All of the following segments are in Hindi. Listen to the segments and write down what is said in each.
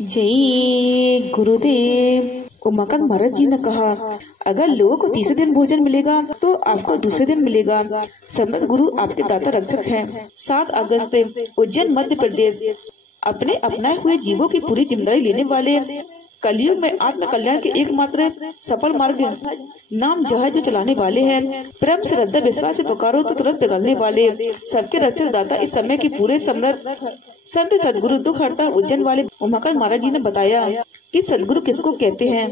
जय गुरुदेव। उमाकांत महाराज जी ने कहा, अगर लोगों को तीसरे दिन भोजन मिलेगा तो आपको दूसरे दिन मिलेगा। सम्राट गुरु आपके दाता रक्षक हैं। 7 अगस्त उज्जैन मध्य प्रदेश। अपने अपनाए हुए जीवों की पूरी जिम्मेदारी लेने वाले, कलयुग में आत्म कल्याण के एकमात्र सफल मार्ग नाम जहाज जो चलाने वाले हैं, प्रेम श्रद्धा विश्वास से पुकारो तो तुरंत पिघलने वाले, सबके रक्षक दाता इस समय के पूरे सम्राट संत सदगुरु दुख हरता उज्जैन वाले उमाकांत महाराज जी ने बताया कि सदगुरु किसको कहते हैं,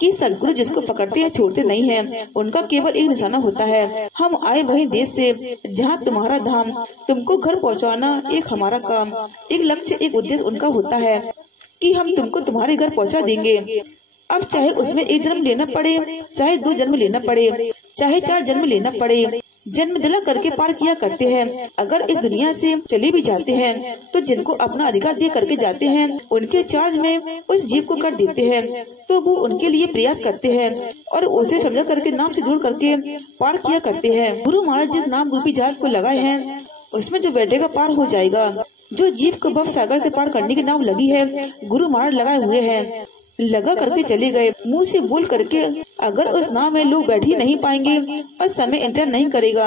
कि सदगुरु जिसको पकड़ते हैं छोड़ते नहीं हैं, उनका केवल एक निशाना होता है। हम आए वही देश से जहाँ तुम्हारा धाम, तुमको घर पहुँचाना एक हमारा काम, एक लक्ष्य एक उद्देश्य उनका होता है कि हम तुमको तुम्हारे घर पहुँचा देंगे। अब चाहे उसमें एक जन्म लेना पड़े, चाहे 2 जन्म लेना पड़े, चाहे 4 जन्म लेना पड़े, जन्म दिला करके पार किया करते हैं। अगर इस दुनिया से चले भी जाते हैं तो जिनको अपना अधिकार दे करके जाते हैं उनके चार्ज में उस जीव को कर देते हैं, तो वो उनके लिए प्रयास करते हैं और उसे समझा करके नाम से जोड़ करके पार किया करते हैं। गुरु महाराज जिस नाम रूपी जहाज को लगाए हैं उसमें जो बैठेगा पार हो जाएगा। जो जीव को भव सागर से पार करने की नाव लगी है, गुरु महाराज लगाए हुए हैं, लगा करके चले गए। मुंह से बोल करके अगर उस नाव में लोग बैठ ही नहीं पाएंगे और समय इंतजार नहीं करेगा।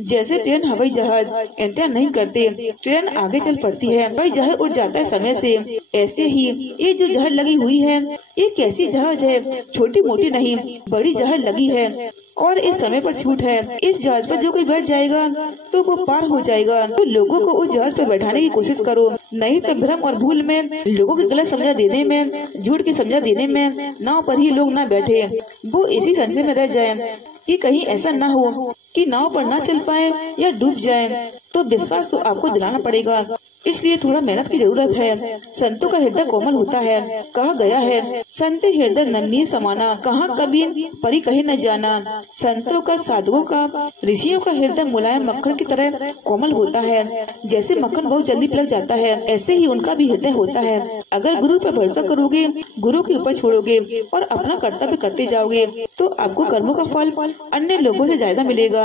जैसे ट्रेन हवाई जहाज इंतजार नहीं करते, ट्रेन आगे चल पड़ती है, हवाई जहाज उड़ जाता है समय से, ऐसे ही ये जो जहाज लगी हुई है ये कैसी जहाज है, छोटी मोटी नहीं बड़ी जहाज लगी है और इस समय पर छूट है। इस जहाज पर जो कोई बैठ जाएगा तो वो पार हो जाएगा। तो लोगों को उस जहाज पर बैठाने की कोशिश करो, नहीं तो भ्रम और भूल में लोगों की गलत समझा देने में, झूठ की समझा देने में नाव पर ही लोग न बैठे, वो इसी संशय में रह जाए कि कहीं ऐसा ना हो कि नाव पर ना चल पाए या डूब जाए। तो विश्वास तो आपको दिलाना पड़ेगा, इसलिए थोड़ा मेहनत की जरूरत है। संतों का हृदय कोमल होता है, कहा गया है संत हृदय नन्ही समाना, कहाँ कभी परी कहे न जाना। संतों का, साधुओं का, ऋषियों का हृदय मुलायम मक्खन की तरह कोमल होता है। जैसे मक्खन बहुत जल्दी पिघल जाता है, ऐसे ही उनका भी हृदय होता है। अगर गुरु पर भरोसा करोगे, गुरु के ऊपर छोड़ोगे और अपना कर्तव्य करते जाओगे तो आपको कर्मों का फल अन्य लोगों से ज्यादा मिलेगा।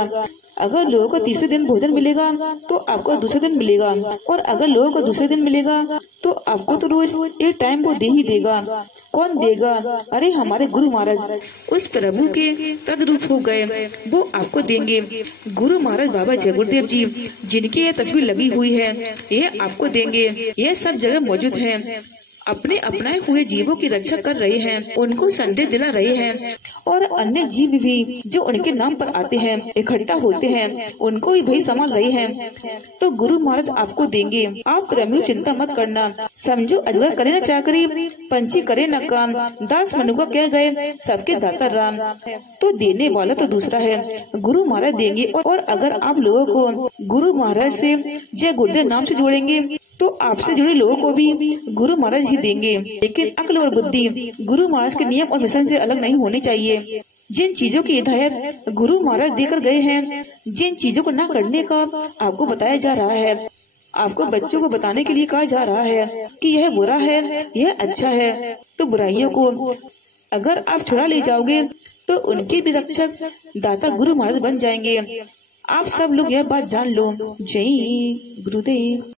अगर लोगों को तीसरे दिन भोजन मिलेगा तो आपको दूसरे दिन मिलेगा, और अगर लोगों को दूसरे दिन मिलेगा तो आपको तो रोज एक टाइम वो दे ही देगा। कौन देगा? अरे हमारे गुरु महाराज उस प्रभु के तद्रूप हो गए, वो आपको देंगे। गुरु महाराज बाबा जय गुरुदेव जी जिनकी ये तस्वीर लगी हुई है ये आपको देंगे। ये सब जगह मौजूद है, अपने अपनाए हुए जीवों की रक्षा कर रहे हैं, उनको संदेश दिला रहे हैं, और अन्य जीव भी जो उनके नाम पर आते हैं इकट्ठा होते हैं उनको भी भाई संभाल रहे हैं। तो गुरु महाराज आपको देंगे। आप प्रेमियों चिंता मत करना, समझो अजगर करे न चाकरी, पंछी करे न काम, दास मनुका कह गए सबके दाता राम। तो देने वाला तो दूसरा है, गुरु महाराज देंगे। और अगर आप लोगों को गुरु महाराज से जय गुरुदेव नाम से जोड़ेंगे तो आपसे जुड़े लोगों को भी गुरु महाराज ही देंगे। लेकिन अक्ल और बुद्धि गुरु महाराज के नियम और मिशन से अलग नहीं होनी चाहिए। जिन चीजों की हिदायत गुरु महाराज देकर गए हैं, जिन चीजों को न करने का आपको बताया जा रहा है, आपको बच्चों को बताने के लिए कहा जा रहा है कि यह बुरा है यह अच्छा है, तो बुराइयों को अगर आप छुड़ा ले जाओगे तो उनके भी रक्षक दाता गुरु महाराज बन जाएंगे। आप सब लोग यह बात जान लो। जय गुरुदेव।